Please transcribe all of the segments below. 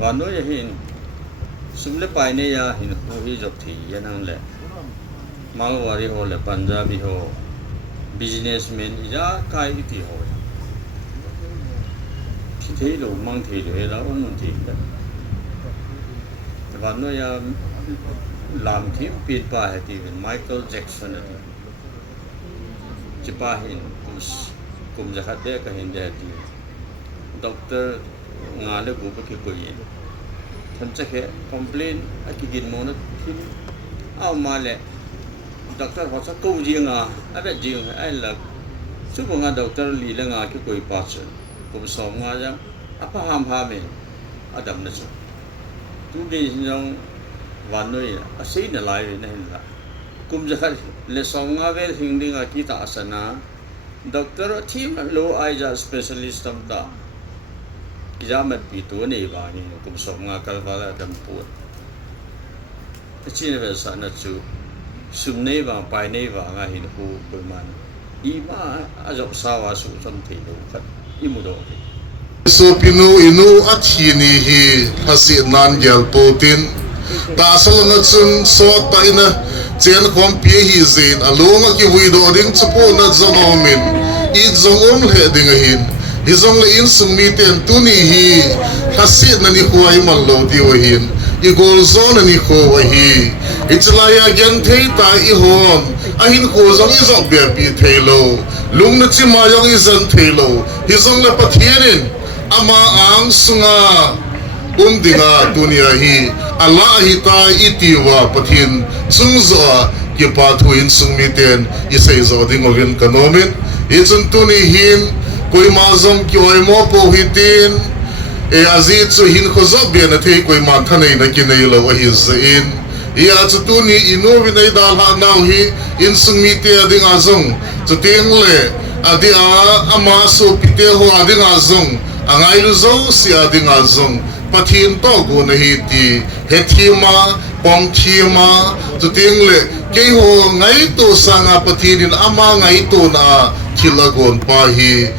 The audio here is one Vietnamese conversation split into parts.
วันนู้นยังเห็นสุดเล็บไปเนี่ยเห็นผู้ที่จบที่ยันนั่งเลยมาว่าที่เขาเลยปัญจาบิเขา businessman จะใครที่เขาที่เรามั่งที่เราเราไม่ที่แต่วันนู้นยังลำทีมปิดไปที่เป็นไมเคิลแจ็คสันจะไปเห็นกุมจะขัดเด็กก็เห็นเด็กที่ด็อกเตอร์งานเล็กกูไปคิดคุยท่านจะแค่ complain อากิดินโมนัสที่เอามาเลยด็อกเตอร์เขาจะกู้จริงอ่ะอะไรจริงไอ้หลักสุดงานด็อกเตอร์ลีเรื่องงานคิดคุยปัสสาวะกุมสองงานยังapa ham-hamin adam na siya. Tuloy siyang wanoy asay na layo na hila. Kung dyan lesong nga well hindi nga kita asana doktor team lo ay ja specialist tam ta. Kijamat pito na iba ni kung song nga kalwala adam po. Kasi na sa na su sumne ba paine ba nga hinho man. Iba azok sawa su sam tilo kat imudo. Sopi inu at hinihi hasi nan gyal potin ta salanga chun so ta ina chen khom pi hi zin alonga ki huido ding chupo na zonomin I zong le ding hin hi zong le in sumi ten tuni hi hasi na ni huai mal lo di wa hin I gol zon ni ho wa hi itlaya gen thei ta I hon a hin ko zong I zong be pi thelo lung na chi ma yong I zan thelo hi zong le pathienin ama ang sunga dinga dunia hi Allah hi ta itiwa pathin sungzo ki pathuin sungmiten isai zo ding ovin kanomin ichun tuni hin koi mazom ki oimo po hitin e azit su hin khozo be na thei koi ma thanei na ki nei lo hi zain ia chutuni inu vinai dal ha nau hi in sungmite ading azong chuting le adi ama so pite ho ading azong angai lu zo si ading azong pathin to go na hi ti hethima pongthima chuting le ke ho ngai to sanga pathin ama ngai to na khilagon pa hi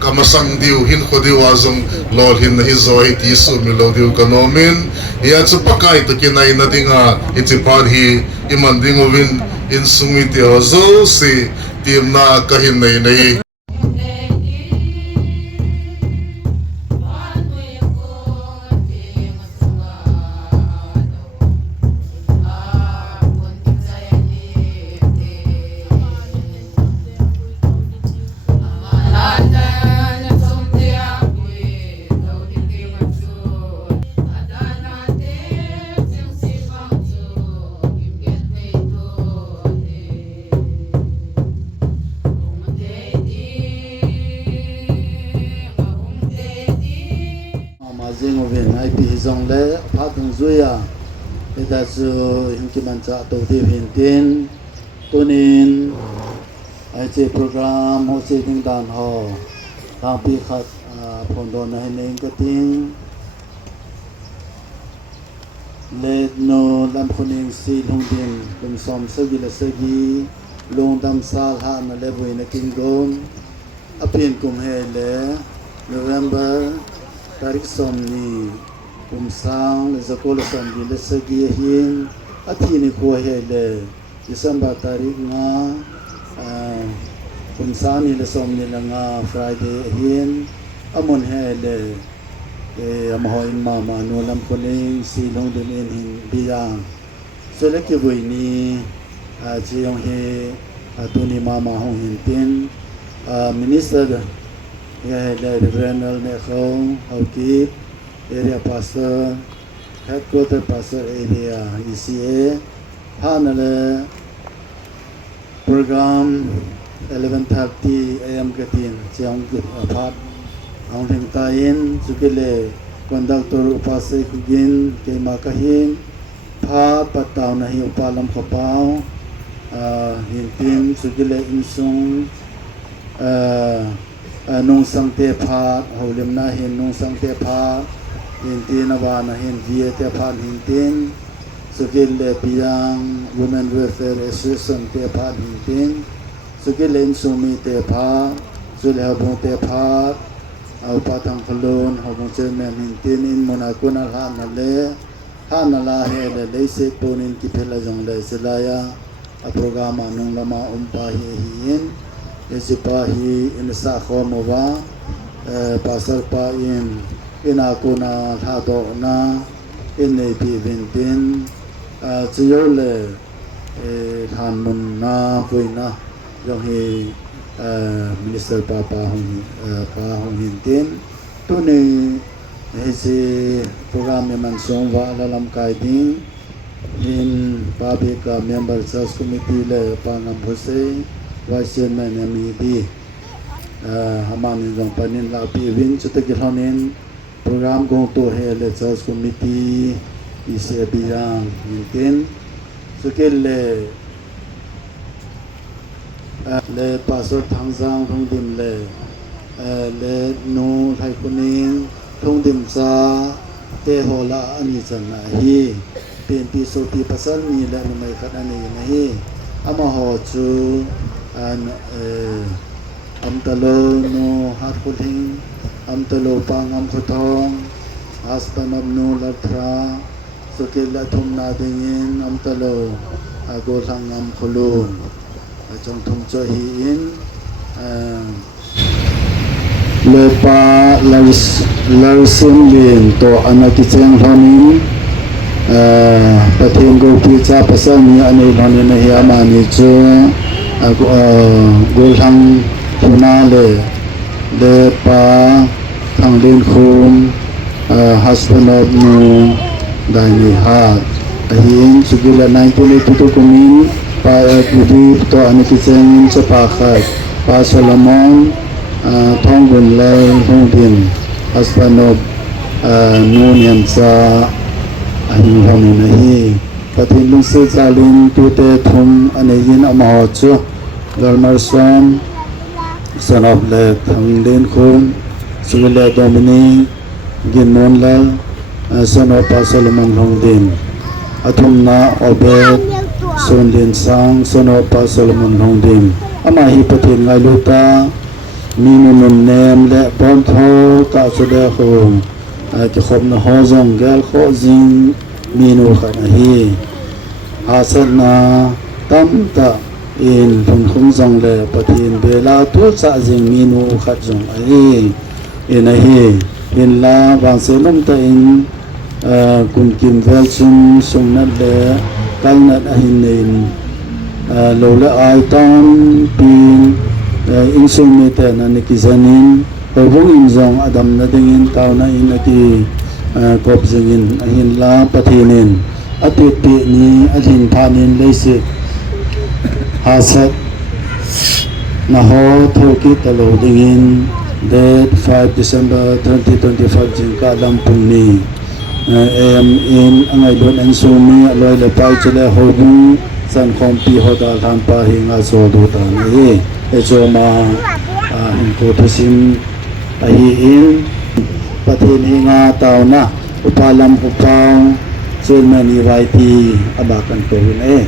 kamasang diu hin khodiu azong lol hin hi zoi ti su milo diu kanomin ya chu pakai to kinai na dinga itipar hi iman dingovin in sumiti ozo si timna kahin nei nei Zong le Pathen zuya ida su hinkiman cha to de hintin tunin ai che program ho che ding dan ho ta pi khat phondon na hin ka ting le no Lamkhoneng C Lhungdim kum som sagi la sagi longdam sal ha na le boi na kingdom apin kum he le November tarik som ni kumsang le zakol som di le sagi hin athi ni ko he le December tarik nga kumsang ni le som ni la nga Friday hin amon he le Amaho in mama Nu Lamkhoneng C Lhungdim in hin biyang so le ki bui ni chi yong he tuni mama hong hin tin minister ya le Reverend Ngamthong H area pastor headquarter pastor area ECA hanale program 11:30 am gatin chiang aphat ang thing tain sukile conductor upasai kugin ke makahin pha pataw na hi upalam khapaw hintin sukile insung nung sangte pha holim na hin nung sangte pha hintin awa na hin vie te pha hintin sukile piang women welfare association te pha hintin sukile insumi te pha sule habung te pha au pa Hatkholhing hobong chen men hin tin in mona kuna ha na le ha na la he le se ponin ki phela jong le selaya a program anung lama pa hi in esipa hi in sa kho mo wa pasal pa in ina kuna tha do na in nei pi vintin chiyo le than mun na vui na jong hi minister pa hong hin tin tu ni hesi program man song wa la lam kai ding in public member church committee le pa ngam hose vice chairman mi di Amani jong panin la pi win chute ki honin program go to he le church committee ise biyang tin sukel le pasal Thangjang Lhungdim le Nu Lhaikhoneng Lhungdim sa te hola ani chan na hi Penpi sopi pasal ni le numei khat anei na hi Amaho chu an aumta no Hatkholhing aumta pa Ngamthong husband of Nu Lathra sukel la thum na dingin aumta go sang Ngamkholun trong thum cho hi in le pa Lalsiemlien to anaki cheng lhonin Pathen goupeh cha pasal ni anei lhon na hi Amani chu golhang Lhun'a le pa Thanglienkhum husband of Nu Nemcha hin sugila 1982 kumin pa gudi to anaki cheng cha pa khat Pa Solomon Thonggunlal Lhungdim husband of Nu Nemcha anh hồng này Pathen lung sư jalin tu te thum anei in Amaho chu Lalmarson son of le Thanglienkhum sugile Dominic ginon lal son of Pa Solomon Lhungdim athum na obed son lin sang son of Pa Solomon Lhungdim Amahi Pathen ngai luta Nu Nem le bon tho ka chu de khum ki khop na ho jong gel kho jing minu kha hi asat na tam ta in khum jong le Pathen bela tu cha jing minu kha jong ai in hi in la wang se nom ta in kun kim vel sum sum na le kal na hin in lo le ai tam pin in sum me te na ni kizanin Pagong injong adam na dingin tao na inati kop jingin ahin la Pathenin atipi ni ahin panin leisik hasat na ho thoki talo dingin date 5 December 2025 jingka lampung ni in angay don en sumi aloy lepay chile hodung san kompi hodal hampa hinga sodutan echo ma HINKHO THUSIM in Pathen nga tao na upalam upaw chairman ni YT abakan ko rin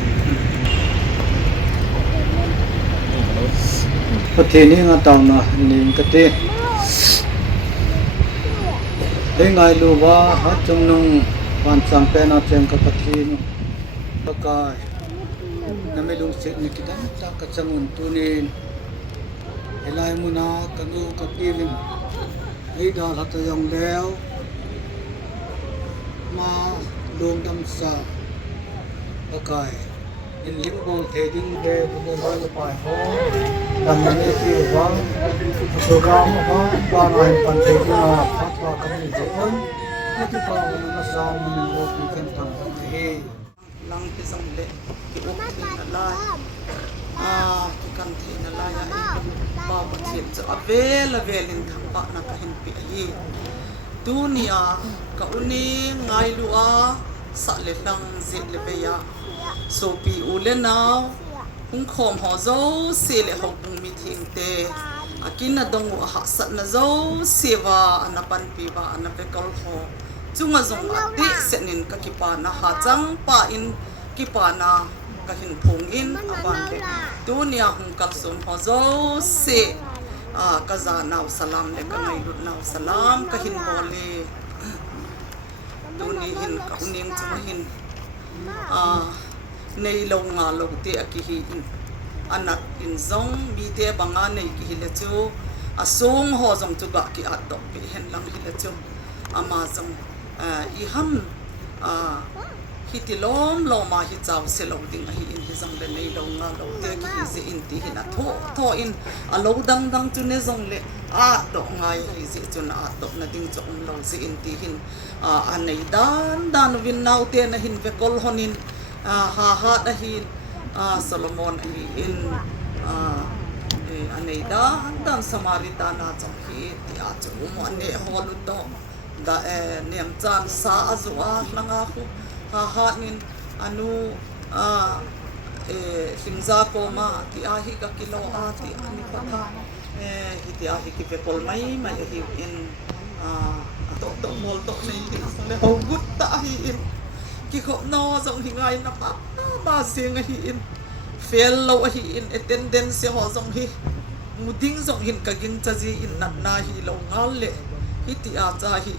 Pathen nga tao na ning kate ngai luwa hat chung nung pansang pena cheng ka Pathen baka namelung sik ni kidan ta ka changun tunin elai muna kanu ka pilim ai da hata yong leo ma longdam sa bakai in limbol theding de de hoi pai ho dan ne ti wa program ha ba rai pan te na patwa kam ni je on ti pa na sa mun lo ki kan tang he lang ti sang le ki ok ti na la ki kan ti na la ya ba Pathen cha avel in thamba na ka hin pi hi dunia ka uni ngai lua sa le lang zit le be ya sopi ule naw hung khom ho zo se le ho bung mi thing te akina dong ha sat na zo sewa ana Penpi ba ana pekal ho chunga zong ate senin ka kipa na ha chang pa in kipa na ka hin phung in aban le dunia hung kal sum ho zo se kaza naw salam le ka ngai lut naw salam ka hin bole tuni hin ka uning chuma hin nei lo nga lo te akihi in anak in zong mi te banga nei ki hile chu asung ho zong tu ga ki atok ki hen lang hile chu ama zong I ham hitilom lo ma hi chaw se lo ding hi in hi zong le nei lo nga lo te ki hi se in ti hin a tho in a lo dang tu ne zong le a to ngai hi se chun a to na ding chong lo se in ti hin anei dan win nau te na hin ve kol honin ha da hin Solomon hi in anei dan samaritana chong hi ti a chu mo ne holu to da niam chan sa azua langa khu ha nin anu himza ko ma ti a hi ka kilo a ti ani patha hi ti a hi ki pe kol mai hi in to mol to nei ti le ho gut ta hi in ki kho no zong hi ngai na pa ba sing hi in fel lo hi in attendance ho zong hi muding zong hin ka ging cha ji in nat na hi lo ngal le hi ti a cha hi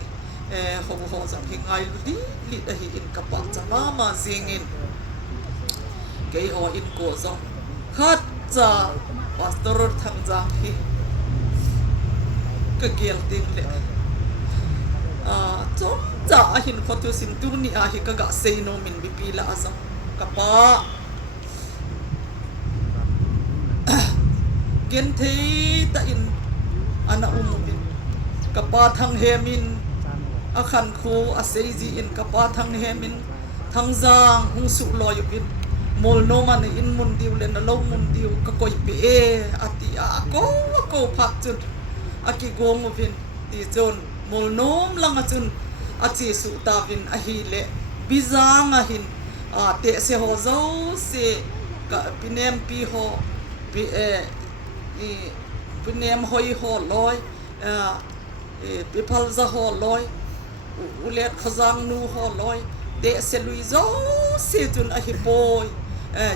ho zong hi ngai li da hi in ka pa cha ma sing in ke ho in ko zong khat cha pastor Thangjang hi ka gel ding le chom cha hin photo sin tu ni a hi ka ga sei no min bi pi la azam ka pa gen thei ta in ana umumin ka pa thang hemin akhan khu a sei ji in ka pa thang hemin Thangjang hung su lo yupin mol no man in mun diu len lo mun diu ka koi pe ati a ko phak chun aki gong upin ti chon mol nom langa chun achi su ta vin a hi le bizang a hin te se ho zo se ka pinem pi ho pi pinem hoi ho loi pi phal za ho loi ulet khazang nu ho loi te se lui zo se chun a hi poi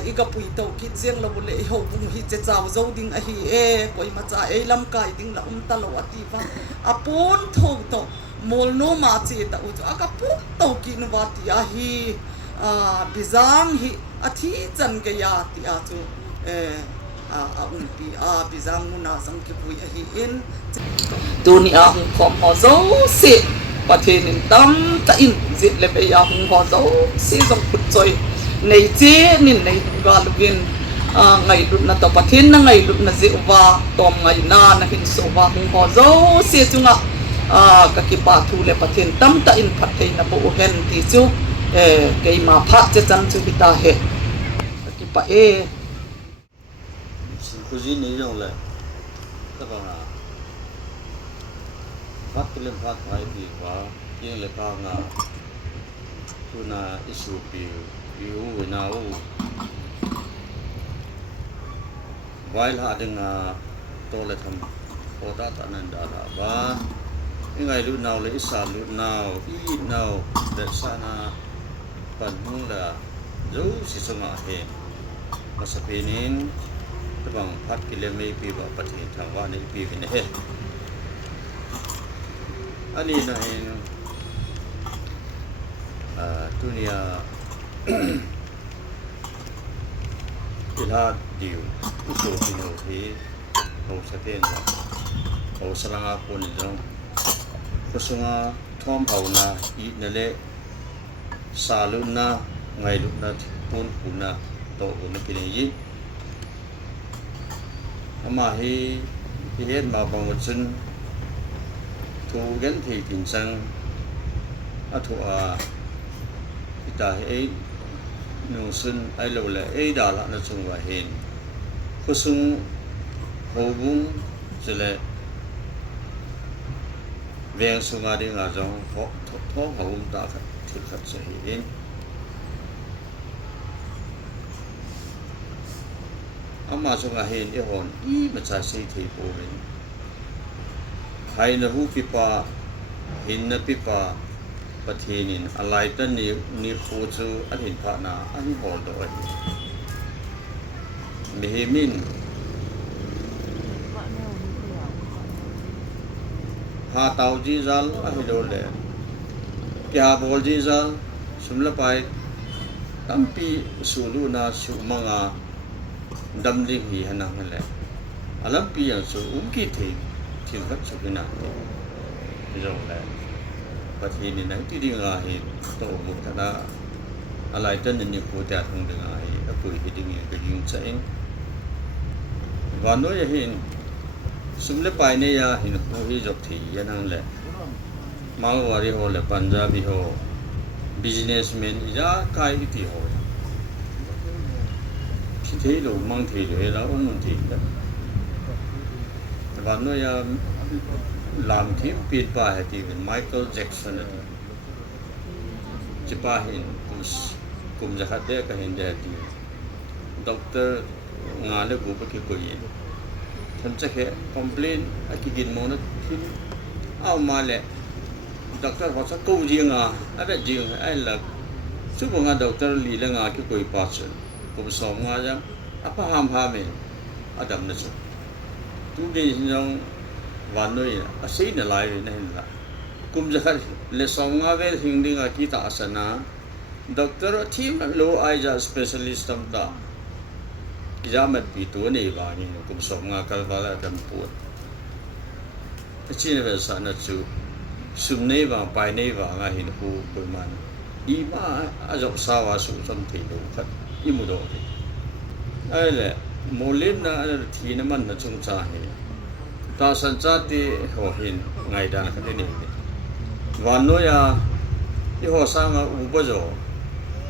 iga pui to ki jeng lo le ho bung hi che chaw zo ding a hi koi ma cha lam kai ding la ta lo ati va apon thok to mol no ma che ta u aka pu to ki nu wa ti a hi bizang hi athi chan ge ya ti a chu pi bizang mu na sang ki pui a hi in tu ni a khom ho zo se Pathen in tam ta in zit le be ya hung ho zo se zong phut choi nei che nin nei ga lugin ngai lut na to Pathen na ngai lut na je wa tom ngai na hin so wa hung ho zo se chunga ka ki pa thu le Pathen tam ta in phat thei na bo hen ti chu ke ma pha che chan chu ki ta he ka ki pa ku ji ni jong le ta ba na phát cái lên phát phải thì quá nhưng lại cao ngà tu na isu piu với nào vài là đừng tôi lại thầm cô ta tạ nên đã và những ngày lúc nào lấy xả lúc nào ít nào để xa na phần hung là dấu chỉ sống ở hiện mà sắp đến các bạn phát cái lên mấy pi vào bát hiện thằng qua này pi về này ani na in dunia ila diu uso pino hi ho saten ho salanga pon jong kusunga thom hauna I na le saluna ngai lu na pon puna to na kini yi ama hi hen ma bang chun thu gắn thì tình sang thu ta ấy nông xuân ai lâu là ấy đã là nó chung và hiện khu sung hồ bung sẽ là ven sung ở đây là trong họ hồ ta thực thật sẽ hiện mà chung là hiện cái hồn ý mà trái xây thì bố mình hai na hu pipa hin na pipa Pathenin alai ta ni khu chu an hin pha na an hol do mi he min ha tau ji zal a hi do le kya bol ji zal sumla pai tampi sulu na su manga dam li hi hanang le alam pi yang su ki the thil khat su bina zo le Pathen ni nai ti ding a hi to mu thana alai tan ni ko ta thong ding a hi a pui hi ding ke jing cheng wa no ya hin sumle pai ne ya hin ko hi jok thi ya nang le malwari ho le Punjabi ho businessman ya kai ti ho thi thi lo mang thi le la on mun thi da wa no ya làm thêm biết bài thì Michael Jackson đó chỉ ba hiện cùng ra hết đấy cái hiện đại thì doctor ngã lên gục cái quỷ thằng chắc hệ complain cái gin mona thì mà lệ doctor họ sẽ câu riêng ada riêng ai là chú bông doctor lì là cái quỷ pasal cũng sống rằng apa ham mình adam nó chứ chúng đi trongวันนู้นอาศัยในลายนี่แหละกุมจะให้เลสองงาเวลหิงดิ้งอากิตาอาสนะด็อกเตอร์ทีมโลไอจ่าสเปเชียลิสต์ตั้มตากิจามันปีตัวนี้บ้านี่กุมสองงาคัลวาลาดัมปูดที่นี่เป็นสารจูสุมเนย์บ้างไปเนย์บ้างอาหินหูกุมมันอีมาอาจจะสาวาสุสันติโลกัดอีมุดอดีไอ้เล่โมลินน่ะทีนั้นมันน่ะจงใจตาสัญชาติหัวหินไงด้านกันนี่วันนู้นยาที่หัวสร้างอุปโภค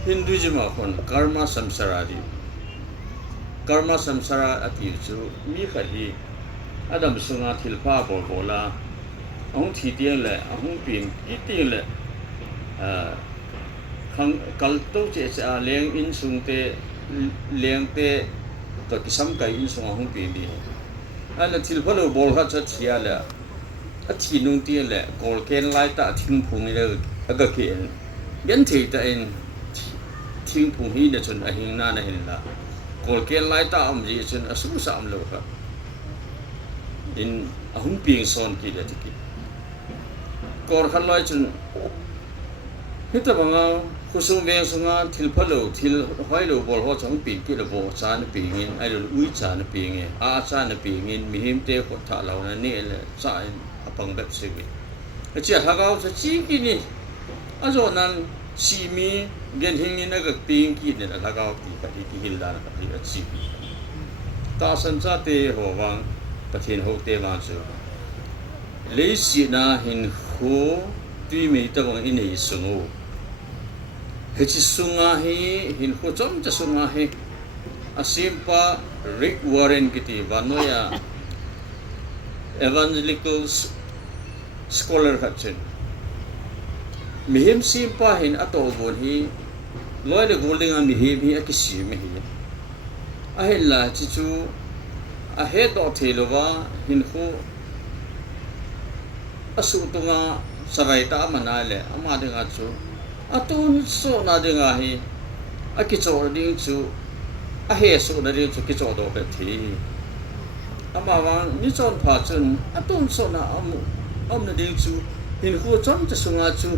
ฮินดูจิมาคนกา r มาสัมสาระดีกา r มาสัมสาระอธิจูมีขยีอดัมสุงาทิลพาโบโบลาองที่เดียงเลยองปีนอีเดียงเลยขังกัลตุเจจะเลี้ยงอินสุงเตเลี้ยงเตตัวกิสัมไก่อินสุงองปีนดีอันนั้นที่พวกเราบอกว่าจะเที่ยวเลยที่นู่นที่เลยกอลเกนไล่ตาทิ้งพุงเลยก็เขียนยันที่แต่เองทิ้งพุงที่เนี่ยจนอาหิงน่าเห็นละกอลเกนไล่ตาอมจีจนอสุสามโลครับอินอาหุ่นปีงซอนกี่เดือนที่กี่กอลขันลอยจนฮิตบังเอาคุสุเวงสุงาที่พวกเราที่ห้อยเราบอกว่าจะปีกี่เราบอกจานปีเงินไอ้เราอุ้ยจานปีเงินอาจานปีเงินมีหิมเตะคนท่าเราเนี่ยนี่แหละจานปังแบบสิวิเจ้าถ้าเขาจะชี้กินนี่อาจารย์ซีมีเงินหิ้งนี่นักปีงกินเนี่ยถ้าเขาปีกับที่ฮิลดานะครับที่ซีมีตาสัญชาติหัววังประเทศหัวเตวันจูเลยสินะหินหัวที่มีตะวันอินเดียสงบเฮจิสุงาฮีหินหัวจอมจะสุงาฮีอาศิมปาริกวอร์เรนกิติวันนู้นยาevangelical scholar hatchen mihim simpa hin ato bon hi loi le golding a mihim hi akisi me hi ahella chichu a he do thelowa hin khu asu tunga sarai ta manale ama de nga chu atun so na de nga hi akicho ding chu a he so na ding chu kicho do be thi ama wang ni chon pha chun atun so na am na ding chu hin khu chom cha sunga chu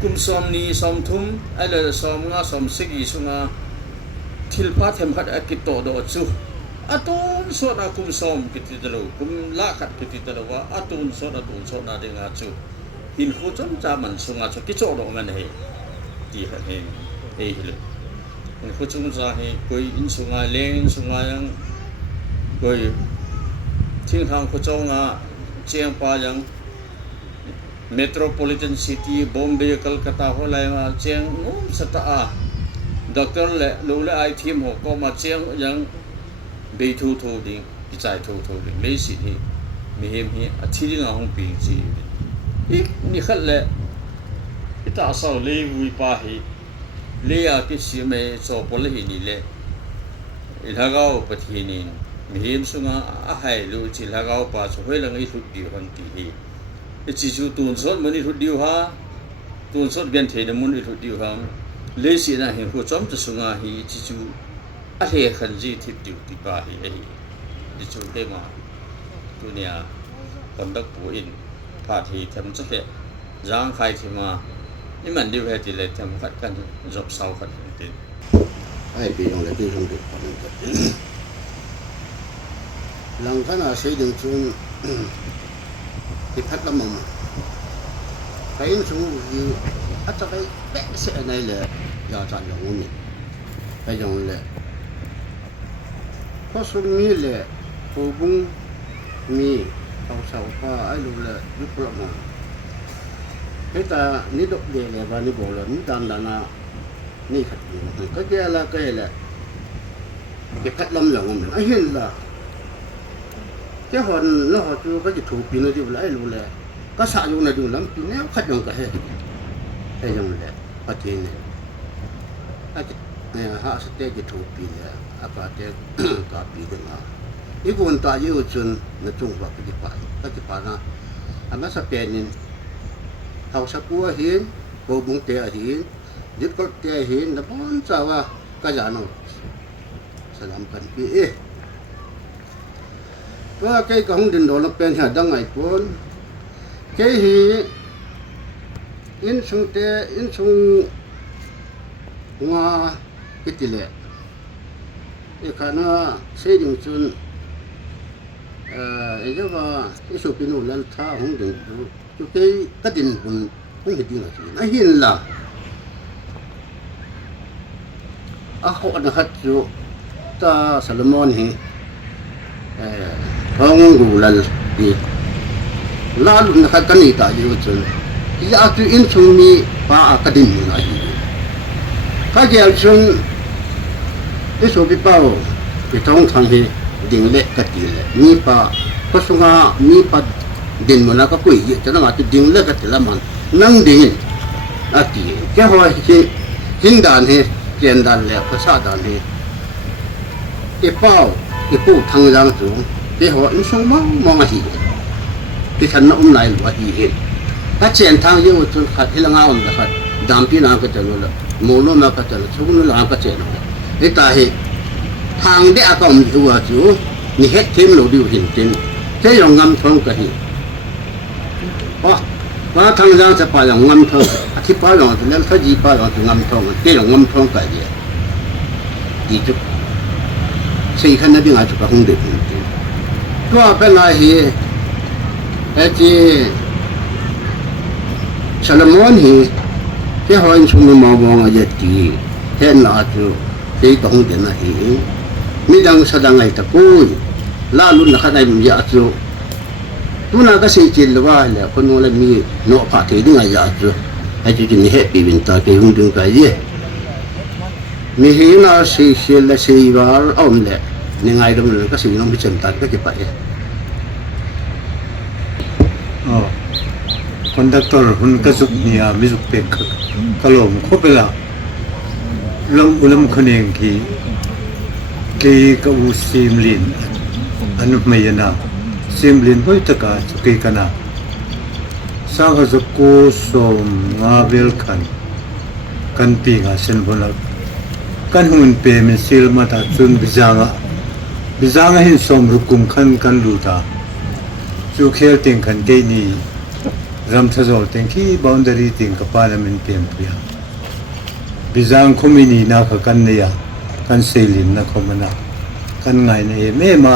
kum som ni som thum ala som nga som sigi sunga thil pha them khat akito do chu atun so na kum som kiti talo kum la khat kiti talo wa atun so na ding a chu hin khu chom cha man sunga chu ki cho do man he ti ha he he hin khu chung cha he koi in sunga leng sunga yang koiทิ้งทางโคจรงาเชียงปายังเมโทรโพลิแทนซิตี้บอมเบย์คัลคัตตาหัวไหลมาเชียงงูสตาด็อกเตอร์เล่ลูเล่ไอทีมหัวก็มาเชียงยังเบย์ทูดิ้งกิจายทูดิ้งเลยสิที่มีเฮมฮีอาทิตย์งาห้องปีงจีอีกนี่ขัดเล่อิตาสาวเลี้ยวิปาฮีเลี้ยกิสิเมย์โซโพลฮีนี่เล่อิทากาวปะทีนินมีเห็นสุงาให้รู้จิลากาวป้าช่วยลังอีทุกเดียวกันทีฮีจิจูตุนสดมันอีทุกเดียวฮะตุนสดกันเทนมันอีทุกเดียวฮะเลยสินะเห็นหัวจอมจะสุงาฮีจิจูอะไรขันจีทิดอยู่ที่ป้าฮีจิจูเตมาตัวเนี้ยคนดักปูอินพ าทีทำจะแค่ย่างใครที่มานี่มันดีเวทีเลยทำขัดกันจบเสาขัดกันติดไอ้ปีของเลยที่ต้องดูความมันเกิดหลังขณะเสียดึงจุนที่พัดละมุมไปอินสูงอยู่อาจจะไปเตะเสียในเลยยาจานอย่างนี้ไปอย่างเลยเพราะส่วนนี้เลยผู้บุ้งมีเสาผ้าไอ้ลูกเลยยุบละมุมเฮ้ยแต่นี่ดอกเดียวเลยวันนี้บอกเลยนี่ดำดานานี่ขัดอยู่ก็แก่ละก็แก่เก็บพัดลมอย่างนี้ไอ้เห็นละแค่หอนแล้วหอจูก็จะถูกปีนเลยที่ว่าไอ้รู้เลยก็สายอยู่ในดูน้ำปีนี้ขัดยังก็ให้ยังเลยพัดเองเนี่ยอาจจะหาสเตจจะถูกปีเลยอาปาเตก็ปีเดียวมาอีกคนตายเยอะจนในจุงว่าก็จะไปนะอันนั้นสเปนนี่เขาสักวัวเห็นโบบุงเตะเห็นยึดก็เตะเห็นแต่พอนจะว่าก็จะนอนสลามกันพี่ว่าแกก็คงดินโดนเป็นหาดังไงคนแกฮีอินสุงเตอินสุงงาคิดเลยไอ้ขณะเสียงจุนไอ้เจ้าว่าไอ้สุพินูลันท่าหงดินจุกก็ดินบุญหงดินอะไรไอ้หินละเขาอันหัดจุตาซาลมอนฮีท้องกูลัลดีลาลุนขัดกันนี่ตายอยู่จนยาตุอินสุมีป้าอักดินอะไรข้าเจ้าจนไอ้สุพิป้าไปท้องทางฮีดิ่งเล็กกติเล็กมีป้าก็สุงามีป้าดินมันก็คุยจะนั่งอาทิตย์ดิ่งเล็กกติละมันนั่งดิ่งอาทิตย์แค่ว่าหินดานฮีเจนดานเล็กภาษาดานฮีไอ้ป้าไอ้ผู้ทางยังสูงที่หัวอินสมมองหิที่ฉันน้องนายหลวงหินถ้าเจนทางยังจนขัดที่ละงาวนะครับดามพี่นางก็จะรู้ละโมโนมาก็จะรู้ชุนละก็จะรู้ไอ้ตาเหทางเด็กก็มีหัวจูนี่เฮ็ดทีมเราดูเห็นจริงแค่ยังงำทองก็เห็นว่าทางยังจะไปยังงำทองอธิบายอย่างนั้นแล้วถ้าจีบอย่างจะงำทองแค่ยังงำทองก็เห็นดีจุดสิ่งขนาดนี้อาจจะก็คงเด็ดก็เป็นอะไรไอ้ที่ซาลมอนฮีที่เขาอินสุนมามองอาจจะดีแค่น่าจะที่ต้องเดินฮีมีดังแสดงไอ้ตะกุยลาลุนนักได้มีอาจุทุนก็สิ่งที่เราว่าเลยคนนู้นมีโน้ตพาที่ดึงอาจุไอ้ที่นี่เฮปีวินตาที่หุ่นดึงไปยี่มีหินาสิ่งละสิ่งว่าเอาเลยนี่ไงเราเนี่ยก็สิ่งน้องพิจารณาก็จะไปคอนดักเตอร์หุ่นกระสุนเนี่ยมิสุเป็กกะลมครบละลำคนเองที่กับอุซิมลินอันนู้นไม่ยันนะซิมลินบ่อยตะกาสุกี้กันนะสังกัดกูสมงาเวลกันปีกาเซนบนักกันหุ่นเปย์มันซิลมาตัดจนบิจางหินสมรุกุมกันลูตาจูเคลติงกันเกนี่รำทะโจติงคีบาวน์ดารีติงกับพาร์ลิเมนต์เปียมพิยาบิจางคุมินีนักกันเนี่ยกันเซลินนักขมนากันไงเนี่ยแม่มา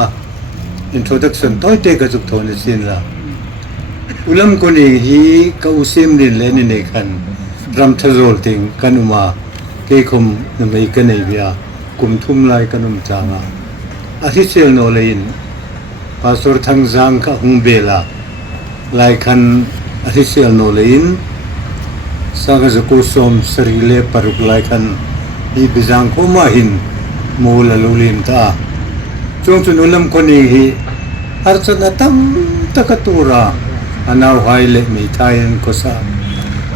อินโทรดักชั่นต้อยเตะกระจุกโทนสินละอุลัมคนเองฮีก็อุซิมลินเล่นในกันรำทะโจติงกันอุมาเกี่ยคมnumeiกันเนี่ยพิยากุมทุ่มไล่กันจางาอาทิตย์เชลโนเลนพาสุรทังจังก็หงเบลาไล่กันอาทิตย์เชลโนเลนสังกัดกุศลสรีเลปรุกไล่กันอีบิจังโคมาหินมูลลุลิมตาจงจุนุลัมคนนี้ฮีอาร์จันตั้มตะกัตุระอนาวไฮเลมิทายันกุศล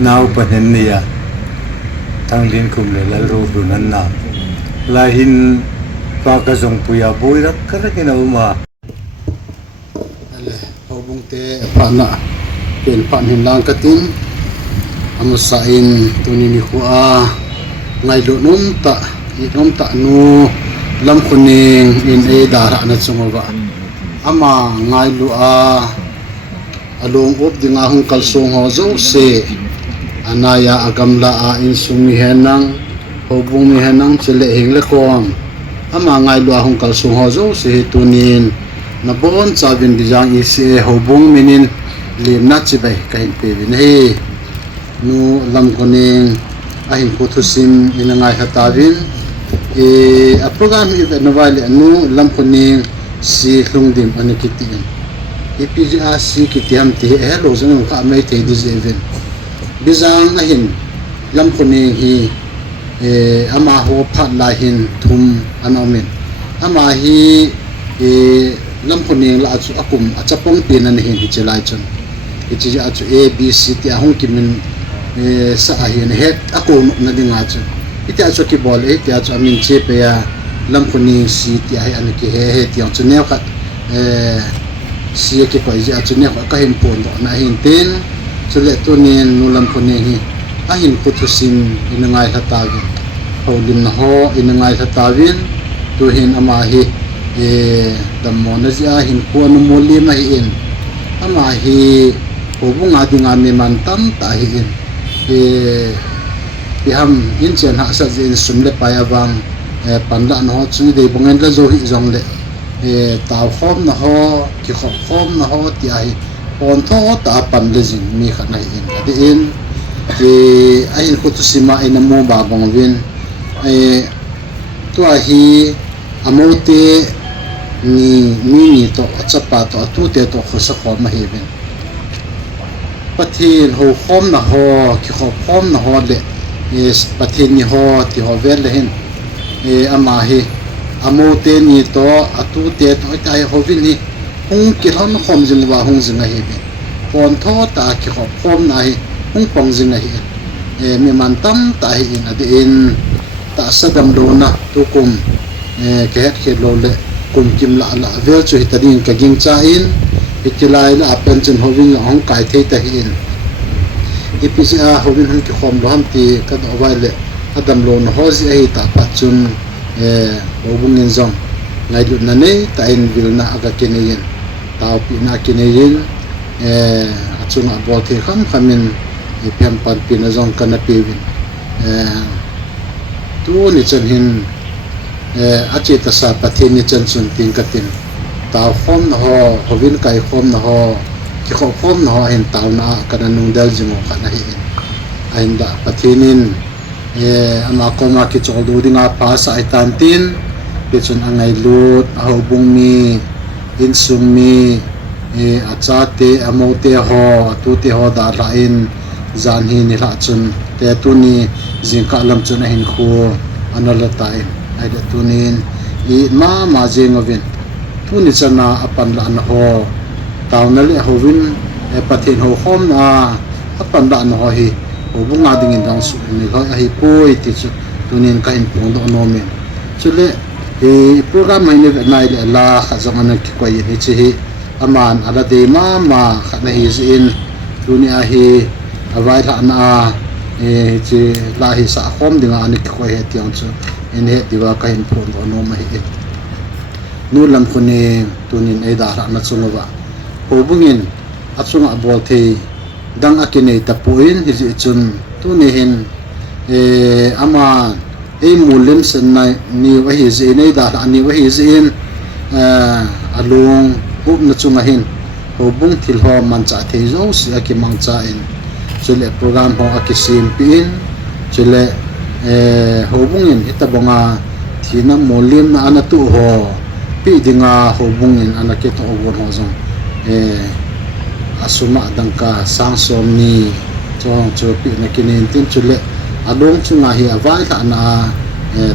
นาวปนันเนียทางลินคุมเลลรูดุนันนาลาหินปากจงปุยาบุยรักกระกินเอามาอะไรพอบุงเตะปานะเป็นปานหินลางกตินอามาสายตัวนี้มีหัวไงลุนุ่มตะนูลำคนเองอินเอดาระนัดสมบัติอามาไงลุอา along up dinga hung kalsong ho zo se anaya agamla a in sumi henang hobung mi henang chele hingle kom ama ngai lo hung kalsong ho zo se tunin na bon chavin dijang i se hobung minin limna chibai kain pe bin he nu Lamkhoneng ahin ko THUSIM inangai hatawin a program event novale nu Lamkhoneng C Lhungdim anikitin IPGRC kitiam ti hello zang ka mai te this event bizang ahin Lamkhoneng hi Amaho phat la hin thum anomen ama hi Lamkhoneng la chu akum achapong pin an hin hi chelai chon ichi achu a b c ti ahong kimin sa ahin het akum na dinga chu iti achu ki bol ti achu amin che pe ya Lamkhoneng C ti ai an ki he ti achu ne khat si ki ko ji achu ne ka hin pon do na hin tin chule to nen nu Lamkhoneng hi ahin ko THUSIM inangai hatawin holim na ho inangai hatawin to hin ama hi damona zia hin ko no moli ma hi in ama hi hobunga dinga me man tam ta hi in piham in chen ha sa jin sumle pa ya bang panla no chu de bongen la zo hi zong le taw khom na ho ki khom na ho ti ai pon tho ta pan le jing mi khana in adi in ai ko THUSIM a ina mo ba bang win to hi amote ni to chapa to tu te to khosa khom ma heben Pathen ho khom na ho ki khom na ho le is Pathen ni ho ti ho vel le hin ama hi amote ni to atu te to tai ho vin ni hung ki lon khom jing wa hung jing a heben pon tho ta ki khom na hi hung pong jing a hi mi man tam ta hi in adi in ta sadam do na tu kum ke het ke lo le kum kim la la vel chu hitadin ka ging cha in itilai la apen chen hovin la hong kai the ta hi in ipisa hovin han ki khom lo ham ti ka do wai le adam lo no hozi ai ta pa chun obung nin zong ngai lu na ne ta in vil na aga keneyin ta pi na keneyin achunga bol the kham khamin ipem pan pi na zong kana pewin tu ni chen hin achi ta sa Pathen ni chen chun ting katin taw khom na ho hovin kai khom na ho ki khom na ho hin taw na kana nung dal jimo kana hi ain da Pathenin ama koma ki chol du dinga pa sa itan tin pe chun angai lut ho bung mi in sum mi a chate amote ho tu te ho da la in zan hi ni la chun te tu ni jingka lam chun hin khu anala tai ai da tunin I ma jengovin tuni chana apan la na ho tawnal e hovin Pathen ho khom na apan la na ho hi obunga dingin dang su ni ho hi poi ti chu tunin ka in pung do no men chule program mai ne nai le la khazang na ki ko yi ni chi hi aman ala de ma khana hi in tuni a hi awai la na chi la hi sa khom dinga ani ki ko he tiang chu in he diwa ka in phon do no mai e nu Lamkhoneng tunin ai da ra na chunga hobungin achunga bol the dang akine tapuin hi chun tuni hin ama mulem san na ni wa hi ze nei da ra ni wa hi in alung up na chunga hin hobung thil ho man cha the zo si aki mang cha in chule program ho akisim pin chule hobungin itabonga thina molim na anatu ho pi dinga hobungin anake to ogon ho zong asuma dangka sangsom ni chong chopi na kinin tin chule along chunga hi awai la na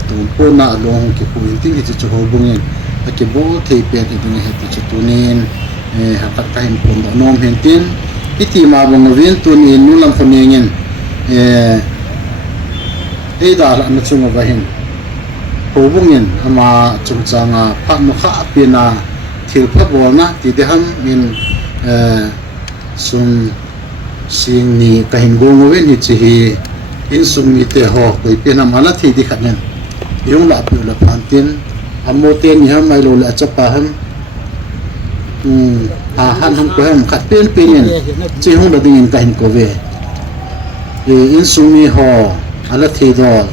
tumpo na along ki puin tin hi chu hobungin aki bo thei pe ti dinga he ti tunin hakat kain pon nom hen tin iti ma bong vin tunin nu Lamkhonengin da na chunga bahin hobungin ama chungchanga pha mukha pina thil pha bolna ti deham min sum sing ni kahin gongoven hi chi in sum ni te ho koi pina mala thi di khanen yung la pu la phantin amote ni ham mai lo la chapa ham han hum ko hem khat Penpi in chi hung da ding in ka hin ko ve in sumi ho ala thi do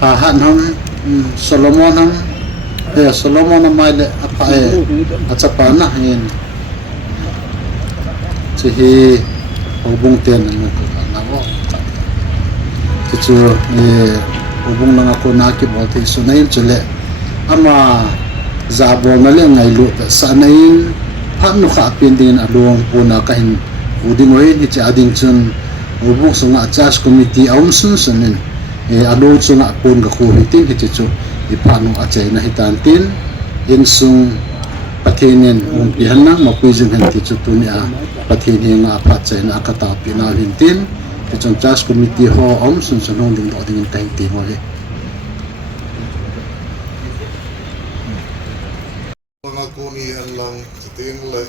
han hum Solomon hum Solomon mai le apa achapa na hin chi hi obung ten na ko na mo chu obung na ko na ki bol thi sunai chule ama za bo na le ngai lu sa nai phan nu kha pin din along puna ka hin uding oi ni cha ding chun obung sunga church committee aum sun sunin alo chunga pun ka khu hitin hi chu i phanu a chei na hitan tin in sung Pathenen pi hanna ma puijing han ti chu tu ni a Pathen hi nga pha chei na ka ta pi na hin tin ti chon church committee ho aum sun sun hong ding do ding kai ti mo le mga kuni ang lang ting le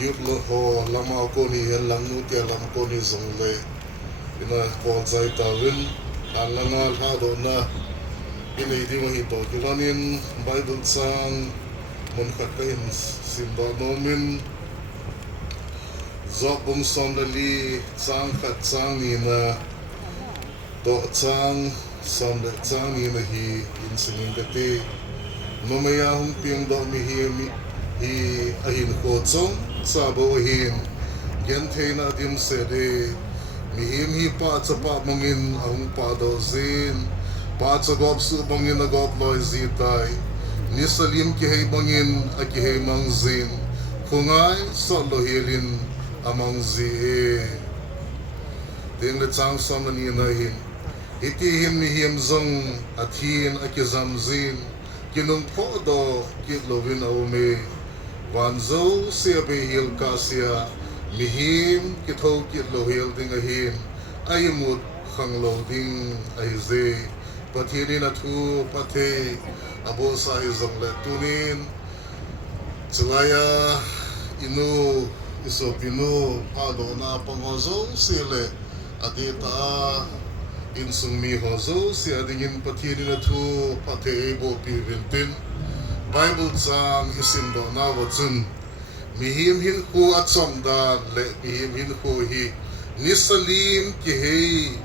yut lo ho lama kuni ang lang nu tia lam kuni zong le ina ko zai ta win alanga ha do na ina di mo hito kilanin bible sang mon khat kain sim do nomin zobum sondali sang khat sang ni na do sang som de sang ni na hi in singing kate numei hung piang do mi hi ahin ko chong sa bo hin gen theina dim se de mi hi pa chapa mangin ang pa do zin pa chagop su bangin na gop loi zitai ni salim ki hei bangin a ki hei mang zin khungai so lo hilin amang zi ding le chang som ni na hin iti him ni him zong athin a ki zam zin kinung po do kit lovin aume wanzo sia be hil kasia mihim kitho kit lo hil ding ahin ayimut khang lo ding aize pathini na thu pathe abo sai zong le tunin chlaya inu isopinu ado na pangozo sile adita insumi hozo si adingin pathini na thu pathe bo pi vintin bible sang isim do na wachun mihim hin ko achom da le mihim hin ko hi nisalim ki hei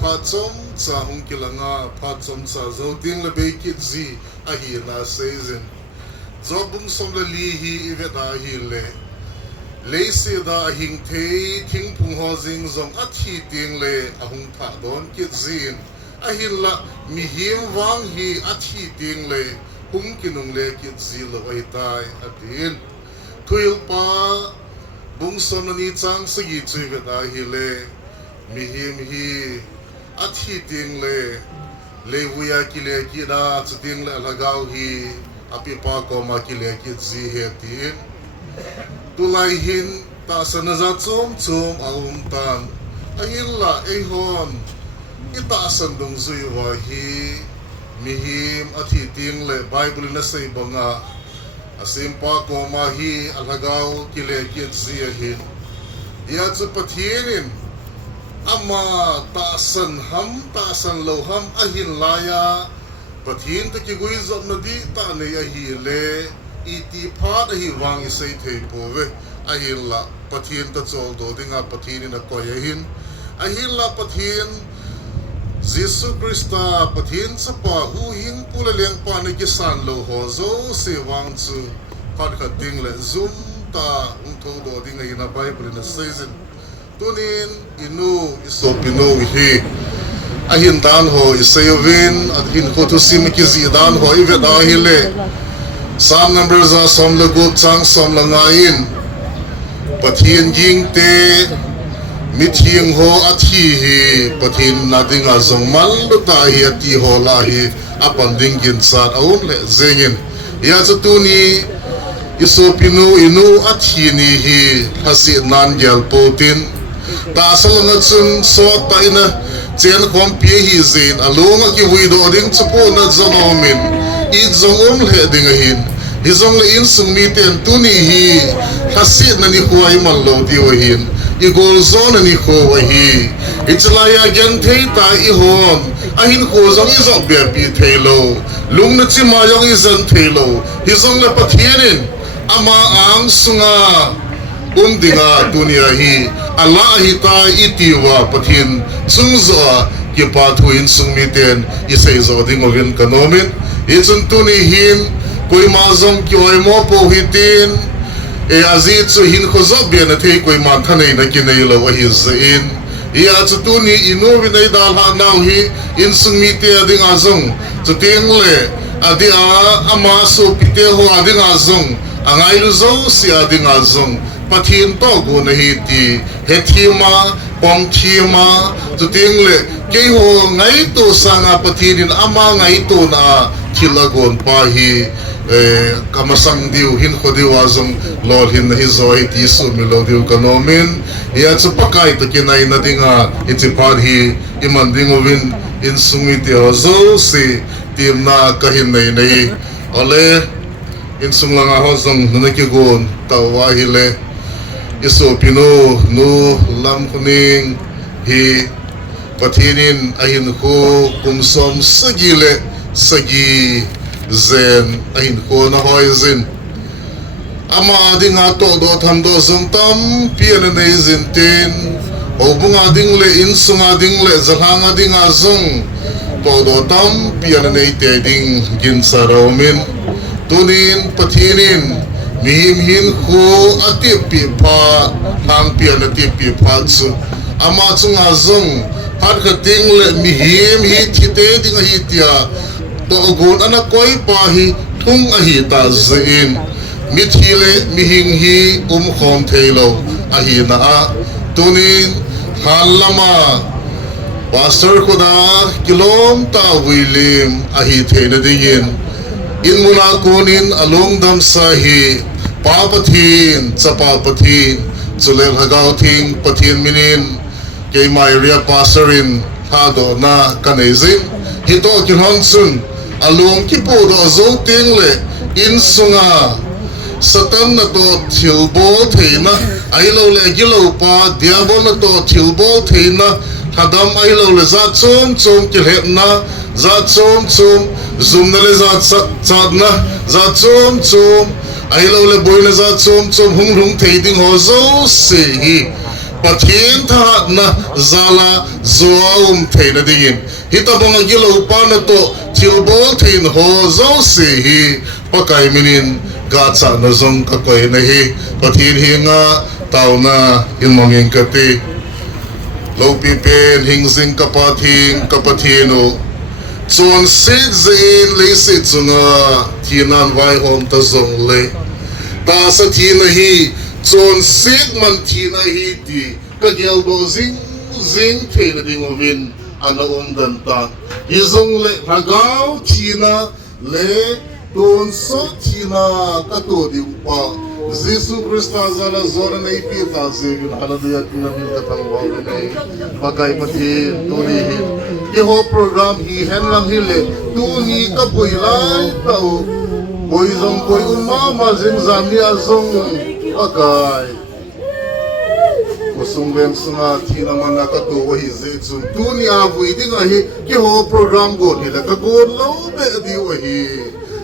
pachom cha hung kilanga pachom cha zo ding le be kit zi a hi na season zobung som le li hi iveta hi le leise da hing thei thing phung ho jing zong a thi ting le ahung pha don kit zin a hin la mi him wang hi a thi ting le hung kinung le kit zi lo ai tai atin thuil pa bung som ni chang se gi chui ve da hi le mi him hi a thi ting le vuya ki le ki da chu ting le lagau hi api pa ko ma ki le kit zi he tin tulai hin ta sanaza chom aumta ahilla ehon ita sandung zui wa hi mihim athi ting le bible na sei banga asim pa ko ma hi alagaw kile kit zi hin ya chu pathienin ama ta san lo ham ahin laya pathin ta ki gui zop na di ta ne ya hi le iti pha da hi wang isai thei po ve ahil la pathin ta chol do dinga pathin na ko ye hin ahil la pathin Jesu Krista pathin sa pa hu hing pula leng pa ne ki san lo ho zo se wang chu phat khat ding le zum ta tho do dinga ina bible na season tunin inu isopino hi ahin dan ho isayovin at HINKHO THUSIM ki zi dan ho ive da hile Psalm numbers are som le gup chang som la ngain pathin jing te mithing ho athi hi pathin na ding a zong mal ta hi ati ho la hi apan ding gin sat aum le zengin ya chutuni isopinu inu athi ni hi hasi nan gel potin ta salanga chun so ta ina chen khom pi hi zin alonga ki huido ding chupo na zonomin i zong le ding a hin hizong le in sungmi ten tuni hi hasi na ni huai mal lo di wa hin i gol zone ni kho wa hi itlaya gen thei ta i hon a hin kho zong i zong be pi thei lo lung na chi ma yong i zan thei lo hizong le pathienin ama ang sunga dinga dunia hi Allah hi ta itiwa pathin sungzo ki pathuin sungmiten isei zo ding ovin kanomin ichun tuni hin koi mazom ki oi mo po hitin azit su HINKHO zo bian thei koi ma thanei na ki nei lo hi zain ia chu tuni inu vinai dal ha nau hi in sungmite ading azong chu ting le adia ama so pite ho ading azong angai lu zo si ading azong pathin to go na hi ti hethima pom thima chu ting le ke ho ngai to sanga pathin ama ngai to na thilagon pa hi kamasang diu HINKHO diu azong lol hin hi zoi ti su mi lo diu kanomin ia chu pakai to kinai na dinga itipar hi iman dingovin in sungiti hozo si tim na kahin nei nei ole in sunglanga hozong nanaki gon tawa hile iso pino nu Lamkhoneng hi pathinin HINKHO kumsom sagile sagi zen HINKHO na hoizin ama dinga to do tham do zum pian nei zin tin obunga ding le in sunga ding le zahanga ding azong to do tam pian nei te ding gin saromin tunin pathinin mihim HINKHO atip pi pha hang pian atip pi pha chu ama chunga zong har ka ting le mihim hi thite ding hi tia to gon ana koi pa hi thung a hi ta zain mithile mihing hi khom thailo a hi na a tunin halama pastor khuda kilom ta vuilem a hi theina dingin in muna konin longdam sahi pa pathin chapa pathin chulel hagau thing pathin minin ke mai ria pastorin ha do na kanezin hito kilhon sun alung ki po do zo ting le in sunga satan na to thilbol theina ailo le gilo pa diabol na to thilbol theina hadam ailo le za chom ki hepna za chom zum na le za chadna za chom ailo le boina za chom hung theiding ho zo se hi pathin tha na zala zoum theina dingin hitabong gilo pa na to thilbol thein ho zo se hi pakai minin gacha na zong ka koi na hi pathin hi nga tauna in mongin kati lo pipen hingzing kapathino chon sit zain le se chunga thinan vai om ta zong le ta sa thina hi chon sit man thina hi ti ka gel bo zing theina ding ovin ana dan ta izong le hagau thina le don so thina ka to di pa Jesus Christa zala zora nei pita zevin hallelujah kinamin katangwa nei bagay pati tuni hi ho program hi henlang hile tuni ka boilai tau boizong boi umama zing zamni azong bagay kusung beng sunga thina mana ka to hi zechum tuni avui dinga hi ki ho program go ni la ka go lo be di hi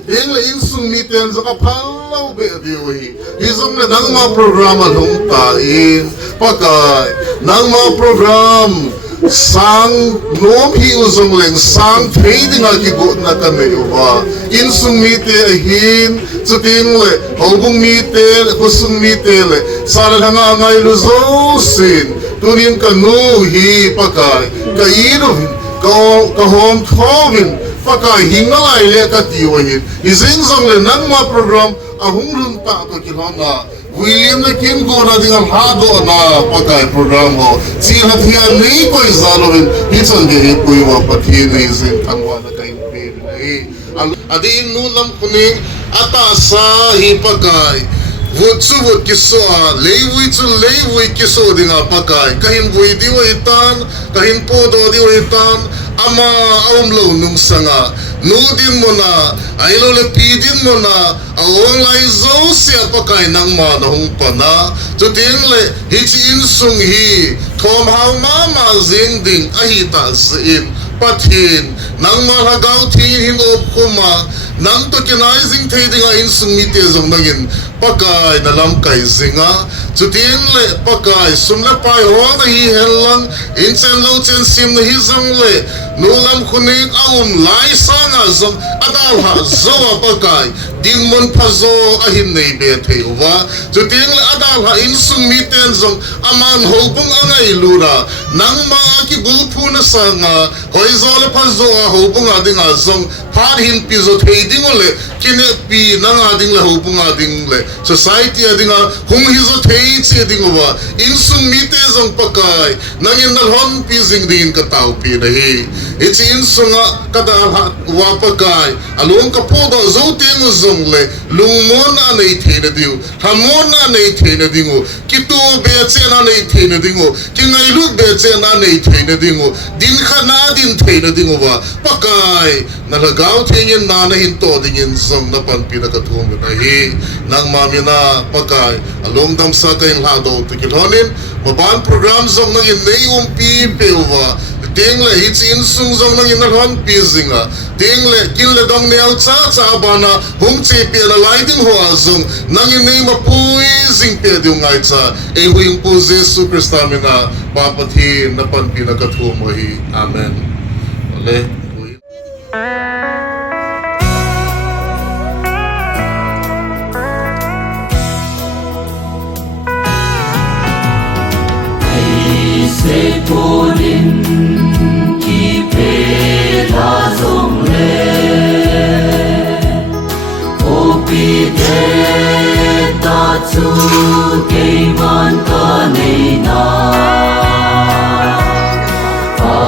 Inle insung miten zaka palau be diwi. Izong le nangma program alung tain pakai nangma program sang nom hi uzong leng sang trading aki got na kame uba insung mite hin chuting le hobung mite kusung mite le sala hanga ngai luzosin tunin kanu hi pakai kainu ka hom thovin pakai hingalai le ka tiwahin izing zong le nangma program ahungrun ta to kilona vuilem na kin go na dingal hado na pakai program ho si hathia nei koi zalovin hichon ge he koi wa pathi nei zing thangwa na kai pe nei adi nu Lamkhoneng ata sa hi pakai vut kiso leivui kiso dinga pakai kahin vui diwa itan kahin podo diwa itan ama aumlo nung sanga nudin mo na ailo le pidin mo na awang lai zo siya pakai nang ma na hong pana tutin le hichi insung hi thom hao mama zing ding ahita zin Pathen nang malhagaw thin hin op kuma nang to kinizing thadinga in sungmite zong nangin pakai nalam kai zinga chutin le pakai sumla pai ho na hi helang in chen lo chen sim na hi zong le nu Lamkhoneng lai sanga zong adal ha zowa pakai din mon phazo ahin nei be theiwa chutin le adal ha in sungmite zong aman ho bung angai lura nang ma ki gulphu na sanga hoizole phazo ho bung adinga zong phar hin pizo thei dingole kine pi nanga ding le ho bung ading le society adinga hung hizo thei che dingwa insung mite zong pakai nangin nalhon pi jing din ka tau pi nahi it's insunga kada wa pakai alung ka podo zo teng zong le lungmon anei thena diu hamon anei thena dingo kitu be che na nei thena dingo kingai lu be che na nei thena dingo din khana din thena dingo wa pakai nalagaw thengin na na hinto dingin zong na panpi na kathum na hi nang mamina pakai longdam sa kain hado tikilhonin maban program zong nang nei pi pewa tingle hits in sung zong nang inalhon pi zinga tingle kinle dong neo cha cha bana hung che pe la lighting ho azong nang nei mapui zing pe diung ai cha e huing pu jesu kristamina papathi na panpi na kathum hi amen le Se ponin ki pe la zong le o pi de ta chu ke man ka nei na pa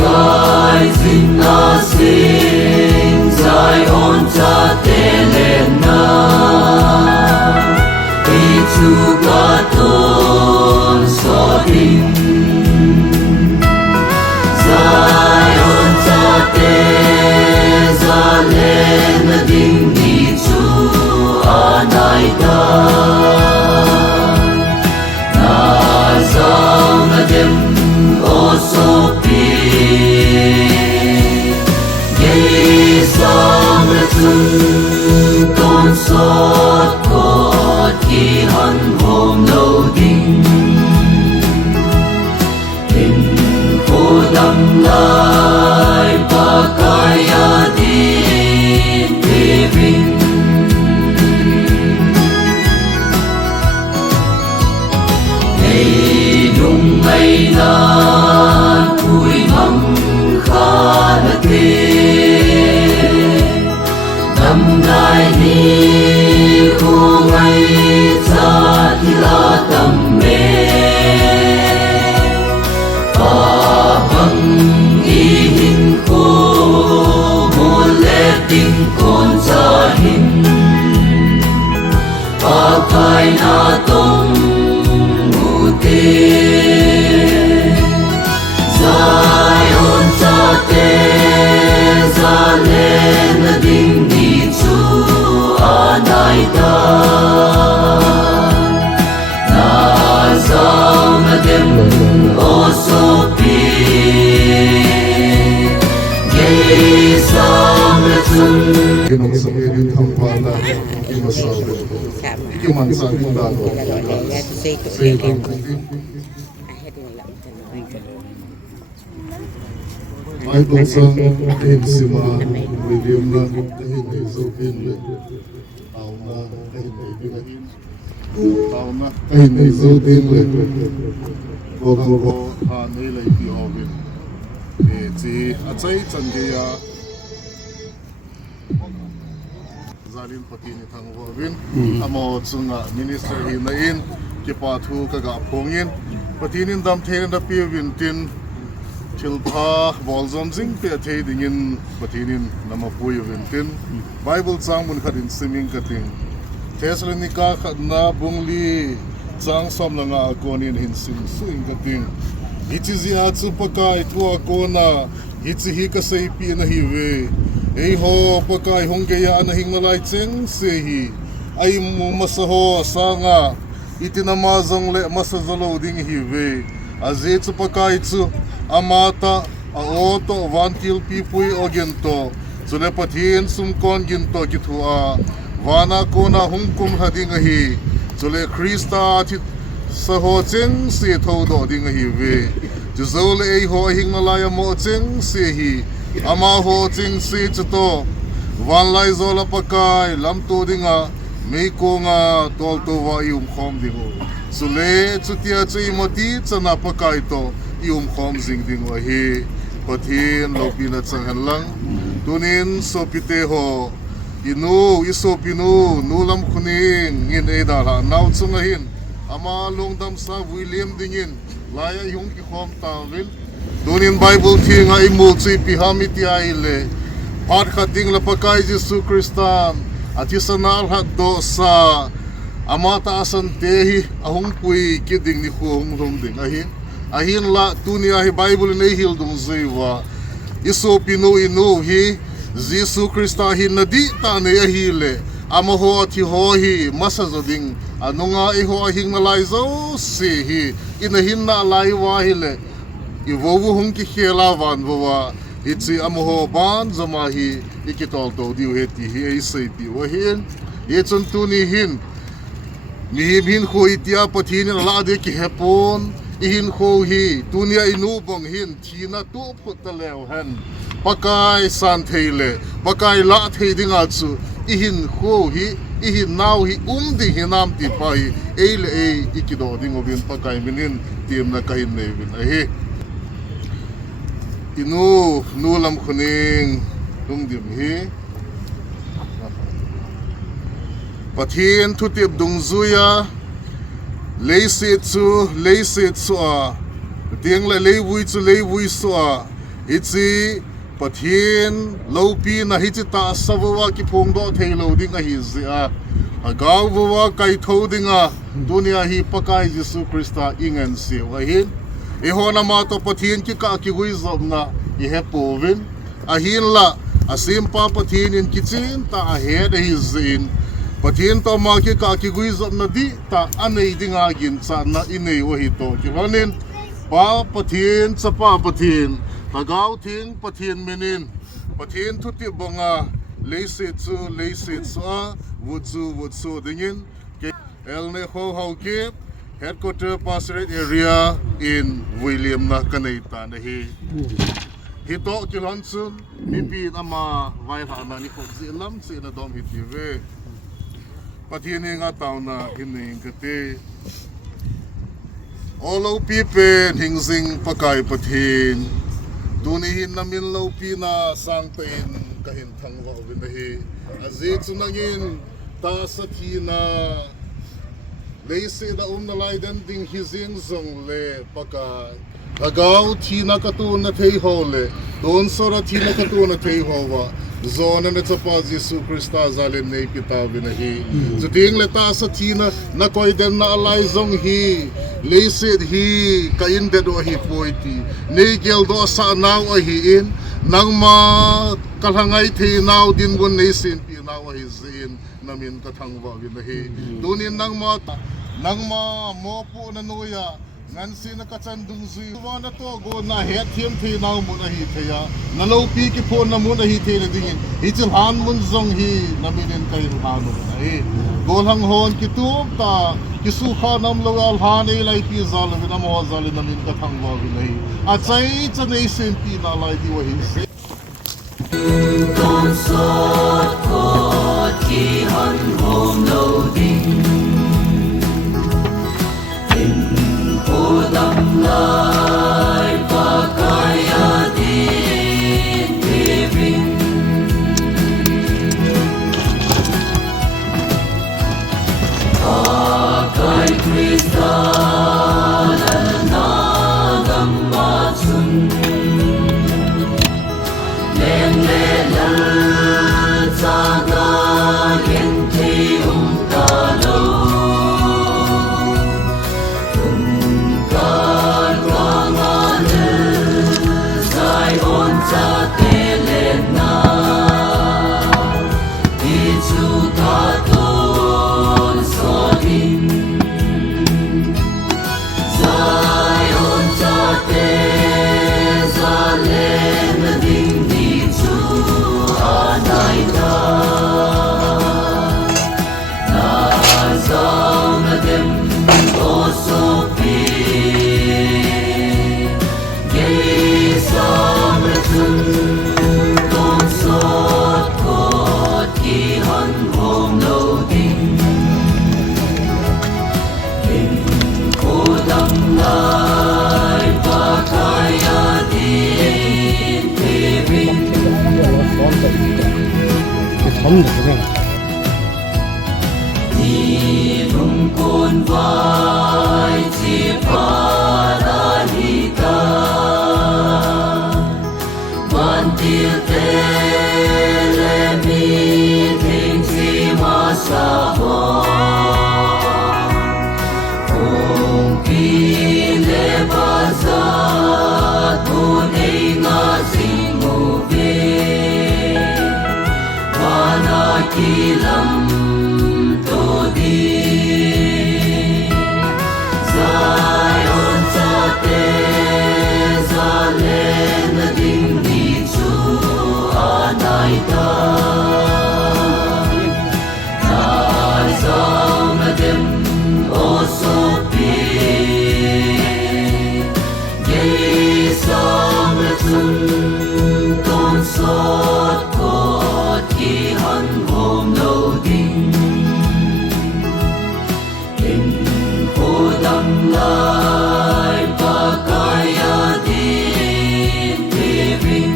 kai zin na sing zai on chate le na e chu ka ton so ding ding ni chu anai da na sao na dem o sopi ye sang na chung con sot ko ki han hom lo ding in ko dam lai pa kaya numei na kui mang kha na te nam dai ni khu ngai cha ti la tam me pa bang i hin ko mo le ting kon cha hin pa kai na tong Zion chate zalen ding ni chu anai da na zao na dem o sopi ye sam na chung kinong sa edit hampana inasabi ikiman sa tindahan ay dosang in sima vuilem na kahin zopin le auna kahin binahin auna kahin zopin le ko ha nei lai ti ovin e chi achai changeya zalin patini thangwin Amaho chunga minister hi na in ki pathu ka ga phongin patinin dam thein da piwin tin chilpha bolzom jing pe thei dingin patinin namapui wintin bible chang mun khatin siming kating Thessalonica khatna bungli chang som langa konin hin sim suing kating hichizia chupakai tua kona hichi ka sei pi na hi we ei ho pakai honggeya na hingalai cheng se hi ai mu masaho sanga itinama zong le masazalo ding hi we aze chupakai chu amata a o to vantil pipui ogento zule pathin sumkon ginto kithua wana kona hungkum hading hi zule krista thi saho cheng se thodo ding hi ve zole ei ho hing malaya mo cheng se hi Amaho cheng se chuto van lai zola pakai lam to dinga mei ko nga tol to wa khom dingo sule chutia chui moti chana pakai to khom jing ding wa hi pathin lopina changhan lang tunin sopite ho inu isopinu nu lamkhoneng in eda la nau chunga hin ama longdam sa vuilem dingin laya yung ki khom tawil tunin bible thinga imu chui pihamiti aile Pat khating la pakai Jesu Kristan ati sanal hat do sa amata asan tehi ahung pui kiding ni khung ding ahin la tunia hi Bible nei hil dung zewa iso pinu inu hi Jesu Krista hin nadi ta ne ahile amaho ati ho hi masazoding anunga iho ahing na lai zo se hi inahin na lai wa hile iwowu hung ki khela van wa Itzi Amaho ban zamahi ikitol to diu heti hi ei seipi wa hin yechon tuni hin mi HINKHO itia pathin la de ki hepon HINKHO hi tunia inu bong hin thina tu phutalew han pakai san theile pakai la theidinga chu HINKHO hi nau hi di hinam ti pai eile ei ikido dingo bin pakai minin tim na kahin ne bin hi Nu Lamkhoneng Lhungdim hi Pathen thutip dungzuya leise chu a ding la leivui chu a itzi pathen lopi na hi ta sawa ki phongdo theilo ding a hi zia agaw wa kai thodinga dunia hi pakai Jesu Krista ingen se wa hin ihona ma to pathin ki ka ki gui zomna I hepovin ahin la asim pa pathin in kitchen ta a he de zin pathin to ma ki ka ki gui zomna di ta anei dinga gin cha na inei o hi to ki honin pa pathin cha pa pathin tagaw thing pathin menin pathin thuti bonga leise chu a wutsu dingin ke elne ho ke headquarter pastorate area in vuilem na kaneta na hi hito kilonsun mipi ama vai hana ni khobzi lam se na dom hitive pathiene nga tauna hining kate olo pipen hingzing pakai pathin tuni hin namin lo pina sangtain kahin thangwa obinahi azit sunangin ta sathina leise da umnalai den ding hizing zong le paka agaw thina katu na thei hole don sora thina katu na thei howa zona na chapa Jesu Krista zalen nei pita binahi zuting le ta sa thina na koi den na alai zong hi leise hi kain de do hi poiti nei gel do sa naw a hi in nangma kalhangai thei naw din gon nei sin pi naw a hi zin namin kathangwa binahi tunin nangma mopo na noya ngansi na kachandung zui wana to go na he thiam thi naw mun a hi theya nalo pi ki phone na mun a hi the na dingin hi chil han mun zong hi naminen kai han no na hi golhang hon ki tu ta ki su kha nam lo al han ei lai pi zal na mo zal namin ka thang wa bi nei a chai chanei sen pi na lai di wa hi se Consort kot ki han hom lo ding Dam lai pakaya din giving Pakai Kristal nagam matsun Leng lelal saga yenti umtalo chate lena ichu katon solim Zion chate zale không được cái này. Ni lung côn vai chi pa la ni ta van tiêu te le mi thinh chi ma sa ho kong ki le ba za tu nei nga sing mu ve wana ki lam Zion chate zalen ding ni chu anai ta Zai zong dem o sopi Ye song chun con sot ko ki HINKHO Lhungdim Đăng lại và kaya din living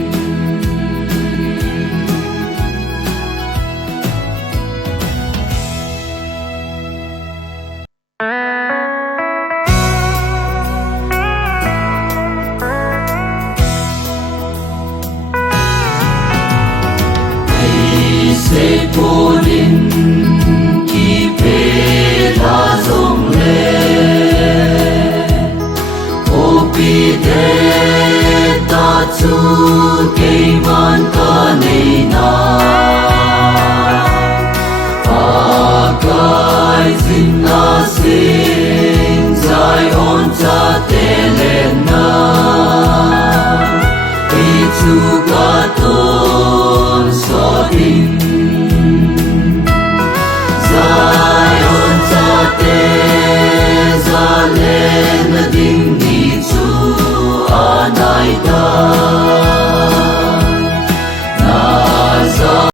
Hãy sẽ cố định kỳ phê ta dòng lên Bi de ta chu ke man ka nei na pa kai zin na sing zai on cha te le na i chu ka ton so din zai on cha te za le na din